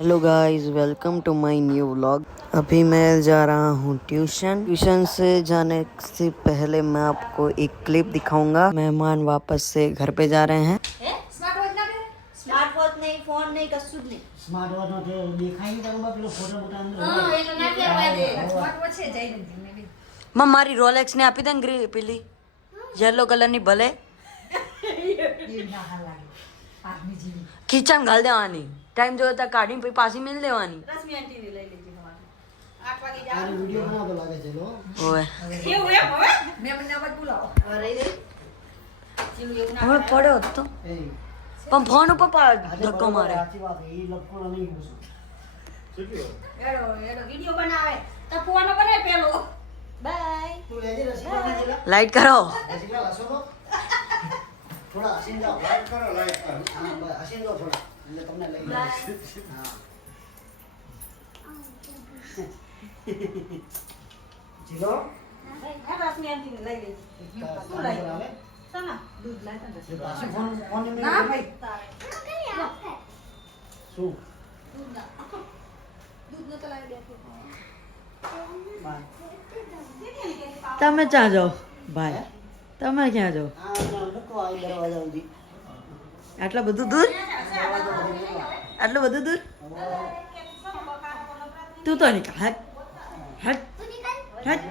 Hello guys, welcome to my new vlog. अभी मैं जा रहा हूँ ट्यूशन से जाने से पहले मैं आपको एक क्लिप दिखाऊंगा। मेहमान वापस से घर पे जा रहे हैं। स्मार्ट वॉच नहीं, फोन नहीं, कશું જ નહીં. સ્માર્ટ વોચ નો દેખાય નહીં તારું પેલો ફોટો મોટા અંદર એટલે ના કહેવાય દે. સ્માર્ટ વોચ છે જઈ નથી. માં મારી રોલેક્સ ને આપી દે ને ગ્રી પેલી યેલો કલર ની ભલે ખીચામાં ઘાલ દેવાની, ટાઈમ જોયો તો કાઢીને પછી પાછી મેલ દેવાની. રશ્મિ આંટીની લઈ લેજે તમારે. 8 વાગે આ જાવ. વિડિયો બનાવતો લાગે છે લો ઓય એવું એમ હવે મેં મને અવાજ બોલાવો. હવે રહી દે. જીવ એવું ના હવે પડ્યો તો એ પણ ફોન ઉપર ધક્કો મારે. સાચી વાત એ લપકો નહીં પૂછું એડો વિડિયો બનાવે તો ફોન બનાય પેલો. બાય. તું લેજે રસીલા લેજે લાઈટ કરો. રસીલા હસો તો થોડા હસીન જાઓ લાઈટ કરો હા બસ હસીન જાઓ થોડા એટલે તમને લઈ લે હા જીલો આ રશ્મિ આંટીની લઈ લેજે. શું લઈ આવે? સના દૂધ લાવતા નથી. પાછી ફોન ને ના ભાઈ શું દૂધ ન તો લાવી દે. બાય તમે ક્યાં જાઓ ભાઈ? તમે ક્યાં જાઓ? આ મૂકો આ દરવાજા સુધી આટલું બધું દૂર? આટલું બધું દૂર? તું તો નીકળ. હટ હટ હટ.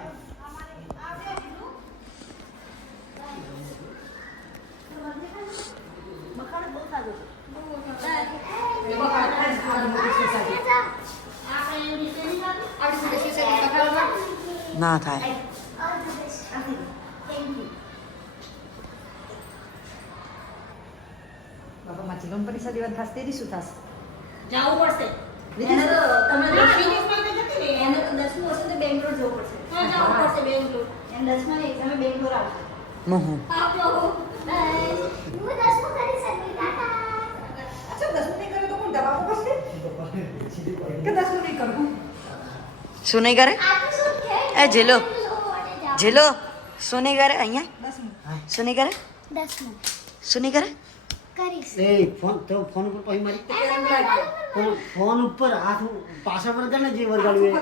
ના થાય. બાપા માછી ગણપતિ સદીવન થાસ તેરી શું થાસ જાવું પડશે. એને તો તમે વિદેશમાં તો જતી રહી. એને તો 10મું વર્ષે તો બેંગ્લોર જવું પડશે. હા, જવું પડશે બેંગ્લોર. એને 10માની એક્ઝામે બેંગ્લોર આવશે. મોહો આવજો. બાય. હું 10મું કરી શકું. ટાટા. અચ્છા 10 નહીં કરે તો કોણ દબાવો પડશે કે 10 નહીં કરું શું નહીં કરે? આ તો શું છે? એ જેલો જેલો શું નહીં કરે? અહીંયા 10 શું નહીં કરે? 10મું શું નહીં કરે? કરીશ. એ ફોન તો ફોન ઉપર પછી મારી ફોન ઉપર હાથ પાછળ પર કરે ને જે વરગાડ્યું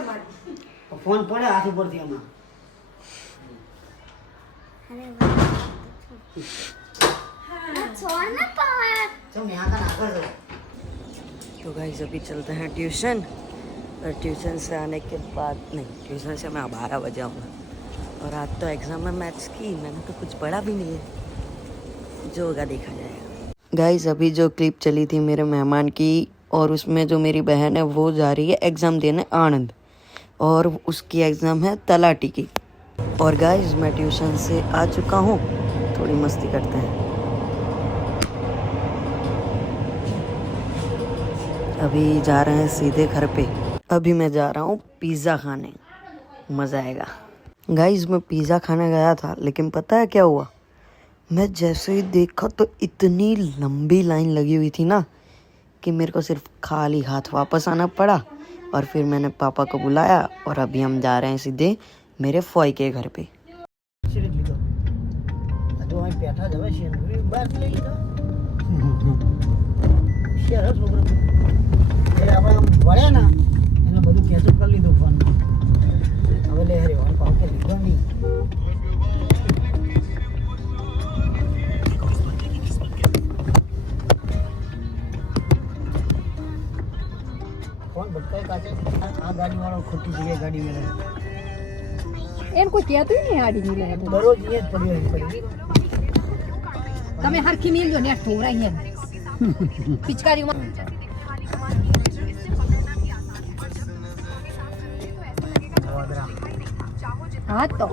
એ ફોન પડે હાથ ઉપરથી હમણાં छोड़ ना पावर. ચમ यहाँ का नागर दो तो गाइस अभी चलते हैं ट्यूशन, और ट्यूशन से आने के बाद नहीं, ट्यूशन से मैं 12 बजे आऊँगा। और आज तो एग्ज़ाम है मैथ्स की, मैंने तो कुछ पढ़ा भी नहीं है, जो होगा देखा जाएगा। गाइस अभी जो क्लिप चली थी मेरे मेहमान की, और उसमें जो मेरी बहन है वो जा रही है एग्ज़ाम देने आनंद, और उसकी एग्ज़ाम है तलाटी की। और गाइस मैं ट्यूशन से आ चुका हूँ, थोड़ी मस्ती करते हैं। अभी जा रहे हैं सीधे घर पे। अभी मैं जा रहा हूँ पिज़्ज़ा खाने, मज़ा आएगा। गाइस मैं पिज़्ज़ा खाने गया था, लेकिन पता है क्या हुआ? मैं जैसे ही देखा तो इतनी लंबी लाइन लगी हुई थी ना कि मेरे को सिर्फ खाली हाथ वापस आना पड़ा। और फिर मैंने पापा को बुलाया, और अभी हम जा रहे हैं सीधे मेरे फॉय के घर पे। શેર લીધો આ તો અહીં બેઠા જ હવે શેર બહાર લઈ લીધો શેર જ છોકરો એ આપણે આમ વળ્યા ના એને બધું કેચઅપ કરી લીધું ફોનમાં હવે લે હરે વાળ પાવ કે લીધો નહીં ફોન ભટકાય કાચે આ ગાડીવાળો ખોટી જગ્યાએ ગાડી મેળવે એમ કોઈ કહેતું નહીં આડી નહીં લે દરરોજ એ જ પડ્યો એ પડી તમે હરખી મિલજો ને ઠોરા અહીંયા પિચકારીમાં વાદરા હા તો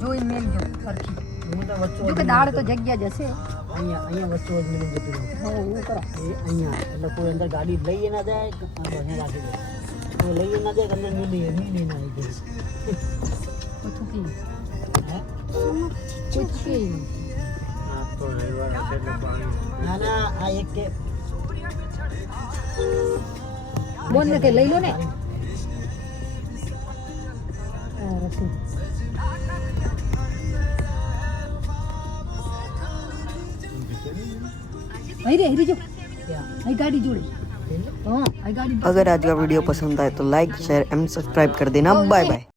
જોઈ મેલજો હરખી હું તો વચ્ચે જો કે દાળ તો જગ્યા જ હશે અહીંયા વચ્ચે જ મિલી જતું રહું હો એવું કરો એ અહીંયા એટલે કોઈ અંદર ગાડી લઈએ ના જાય કે બને રાખી દે કોઈ લઈએ ના જાય કે અંદર મિલી ના આવી જાય કોઈ થૂકી હે કોઈ થૂકી ના ના આ એક કે બોન ને કે લઈ લો ને હા રસી હરી જો आई गाड़ी जोड़े हाँ आई गाड़ी अगर आज का वीडियो पसंद आए तो लाइक शेयर एंड सब्सक्राइब कर देना बाय बाय